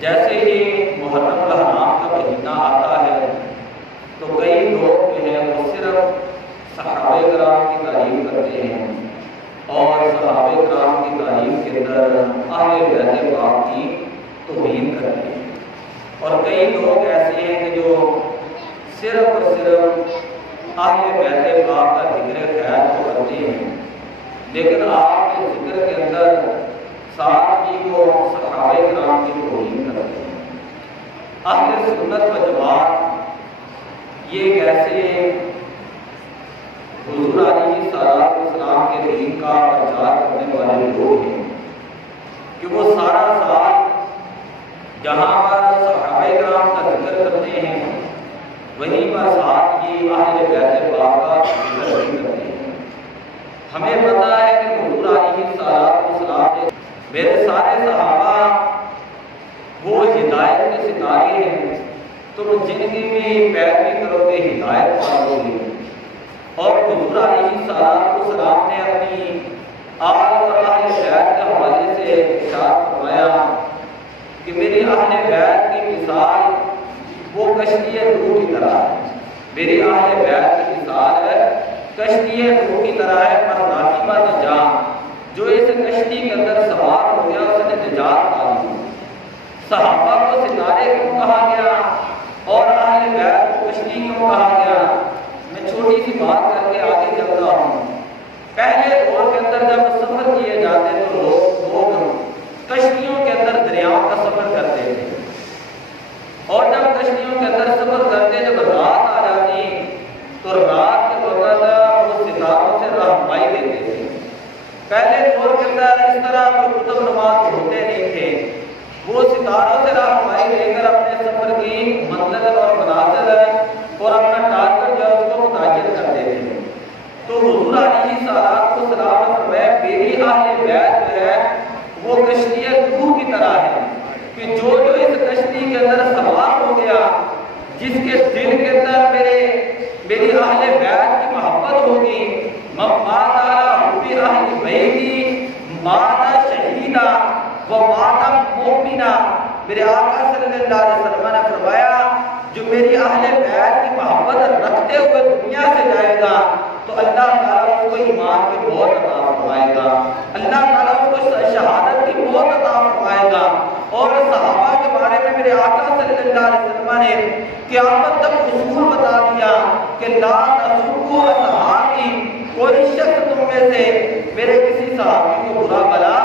جیسے ہی محرم الحرام کا مہینہ آتا ہے تو کئی لوگ جو ہے وہ صرف صحابہ کرام کی تعریف کرتے ہیں اور صحابہ کرام کی تعریف کے اندر اہل بیت پاک کی توہین کرتے ہیں، اور کئی لوگ ایسے ہیں کہ جو صرف اور صرف اہل بیت پاک کا ذکر خیر تو کرتے ہیں، لیکن آپ کے ذکر کے اندر ساتھ ہی کو صحابہ کرام کی توہین کرتے ہیں۔ اہل سنت و جماعت یہ کیسے حضور علیہ السلام کے دین کا پرچار کرنے والے لوگ ہیں کہ وہ سارا سال جہاں پر صحابہ کرام کا ذکر کرتے ہیں وہیں پر ساتھ ہی اہل بیت پاک کا ذکر بھی کرتے ہیں۔ ہمیں پتہ ہے کہ حضور علیہ السلام نے میرے سارے صحابہ وہ ہدایت کے ستارے ہیں، تم جن کی بھی پیروی کرو گے ہدایت پاؤ گے، اور حضور علیہ السلام نے اپنی آل اور اہل بیت کے حوالے سے ارشاد فرمایا کہ میری اہل بیت کی مثال وہ کشتی نوح کی طرح ہے، میری اہل بیت کی مثال ہے کشتی نوح کی طرح ہے، پر راکبہ نجا، جو اس کشتی کے اندر سوار ہو گیا اس نے نجات پا لی۔ صحابہ کو ستارے کیوں کہا گیا اور اہل بیت کو کشتی کیوں کہا گیا؟ میں چھوٹی سی بات کر کے آگے چلتا ہوں۔ پہلے دور کے اندر جب سفر کیے جاتے تو لوگ کشتیوں کے اندر دریاؤں کا سفر کرتے تھے، اور جب کشتیوں کے اندر سفر کرتے جب رات آ جاتی تو رات کے وقت وہ ستاروں سے رہنمائی دیتے تھے۔ پہلے دور کے اندر اس طرح کوئی کتب نماز ہوتے نہیں تھے، وہ ستاروں سے رہنمائی دے کر اپنے سفر کی منزل اور منازل اور اپنا ٹارگٹ جو ہے اس کو متعین کرتے تھے۔ تو حضور علیہ السلام نے فرمایا میری اہل بیت جو ہے وہ کشتی نوح کی طرح ہے کہ جو اس کشتی کے اندر سوار ہو گیا، جس کے دل کے اندر میری اہل بیت کی محبت ہوگی، مات حب اہل بیتی مات شہیدہ و مات مومنہ، میرے آقا صلی اللہ علیہ وسلم نے فرمایا جو میری اہل بیت کی محبت رکھتے ہوئے دنیا سے جائے گا تو اللہ تعالیٰ اس کو ایمان کی موت عطا فرمائے گا، اللہ تعالیٰ اس کو شہادت کی موت عطا فرمائے گا۔ اور صحابہ کے بارے میں میرے آقا صلی اللہ علیہ وسلم نے قیامت تک اصول بتا دیا کہ لا تسبوا اصحابی، کوئی شخص تم میں سے میرے کسی صحابی کو برا بلا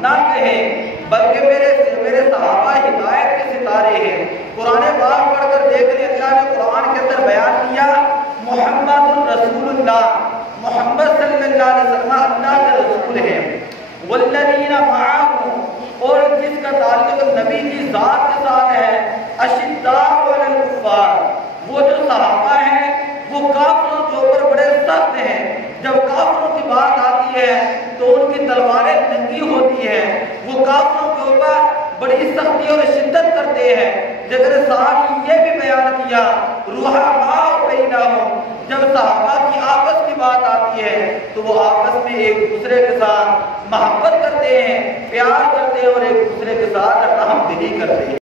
نہ کہیں، بلکہ میرے صحابہ ہدایت کے ستارے ہیں۔ قرآن پاک پڑھ کر دیکھ لیں، اللہ نے قرآن کے اندر بیان کیا محمد رسول اللہ، محمد صلی اللہ علیہ وسلم اللہ کے رسول ہیں، والذین معہ، اور جس کا تعلق نبی کی ذات کے ساتھ ہے، اشداء علی الکفار، وہ جو صحابہ ہیں وہ کافروں کے اوپر بڑے سخت ہیں، جب کافروں کی بات آتی ہے تو ان کی تلواریں ننگی ہوتی ہیں، وہ کافروں کے اوپر بڑی سختی اور شدت کرتے ہیں، لیکن ساتھ یہ بھی بیان کیا رحماء بینہم، جب صحابہ کی آپس کی بات آتی ہے تو وہ آپس میں ایک دوسرے کے ساتھ محبت کرتے ہیں، پیار کرتے ہیں اور ایک دوسرے کے ساتھ رحم دلی کرتے ہیں۔